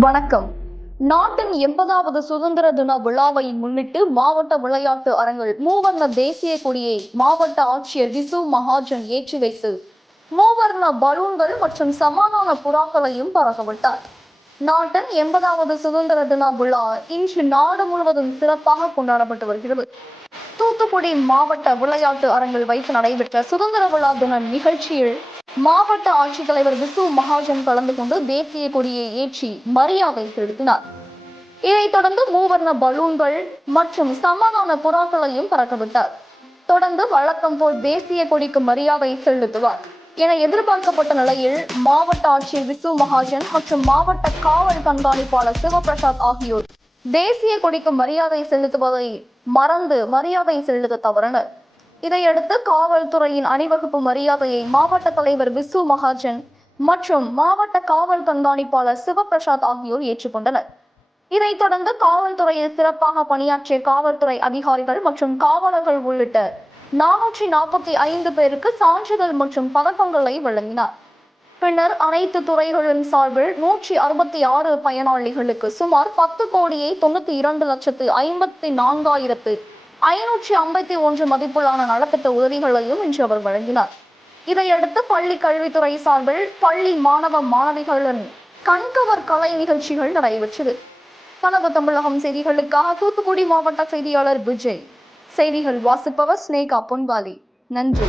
வணக்கம். நாட்டின் 80வது சுதந்திர தின விழாவை முன்னிட்டு மாவட்ட விளையாட்டு அரங்கில் மூவர்ண தேசிய கொடியை மாவட்ட ஆட்சியர் விசு மகாஜன் ஏற்றி வைத்து மூவர்ண பலூன்கள் மற்றும் சமாதான புறாக்களையும் பறக்கவிட்டார். நாட்டின் 80வது சுதந்திர தின விழா இன்று நாடு முழுவதும் சிறப்பாக கொண்டாடப்பட்டு வருகிறது. தூத்துக்குடி மாவட்ட விளையாட்டு அரங்கில் வைத்து நடைபெற்ற சுதந்திர விழா தின நிகழ்ச்சியில் மாவட்ட ஆட்சித்தலைவர் விசு மகாஜன் கலந்து கொண்டு தேசிய கொடியை ஏற்றி மரியாதை செலுத்தினார். இதைத் தொடர்ந்து மூவர்ண பலூன்கள் மற்றும் சமாதான புறாக்களையும் பறக்கவிட்டார். தொடர்ந்து வழக்கம் போல் தேசிய கொடிக்கு மரியாதை செலுத்துவார் என எதிர்பார்க்கப்பட்ட நிலையில் மாவட்ட ஆட்சியர் விசு மகாஜன் மற்றும் மாவட்ட காவல் கண்காணிப்பாளர் சிவபிரசாத் ஆகியோர் தேசிய கொடிக்கு மரியாதை செலுத்துவதை மறந்து மரியாதை செலுத்த தவறினர். இதையடுத்து காவல்துறையின் அணிவகுப்பு மரியாதையை மாவட்ட தலைவர் விசு மகாஜன் மற்றும் மாவட்ட காவல் கண்காணிப்பாளர் சிவபிரசாத் ஆகியோர் ஏற்றுக்கொண்டனர். இதைத் தொடர்ந்து காவல்துறையில் சிறப்பாக பணியாற்றிய காவல்துறை அதிகாரிகள் மற்றும் காவலர்கள் உள்ளிட்ட 445 பேருக்கு சான்றிதழ் மற்றும் பதக்கங்களை வழங்கினார். பின்னர் அனைத்து துறைகளின் சார்பில் 166 பயனாளிகளுக்கு சுமார் 10,92,54,551 மதிப்பிலான நலத்திட்ட உதவிகளையும் இன்று அவர் வழங்கினார். இதையடுத்து பள்ளி கல்வித்துறை சார்பில் பள்ளி மாணவ மாணவிகளின் கண்கவர் கலை நிகழ்ச்சிகள் நடைபெற்றது. கனவு தமிழகம் செய்திகளுக்காக தூத்துக்குடி மாவட்ட செய்தியாளர் விஜய். செய்திகள் வாசிப்பவர் ஸ்னேகா பொன்வாலி. நன்றி.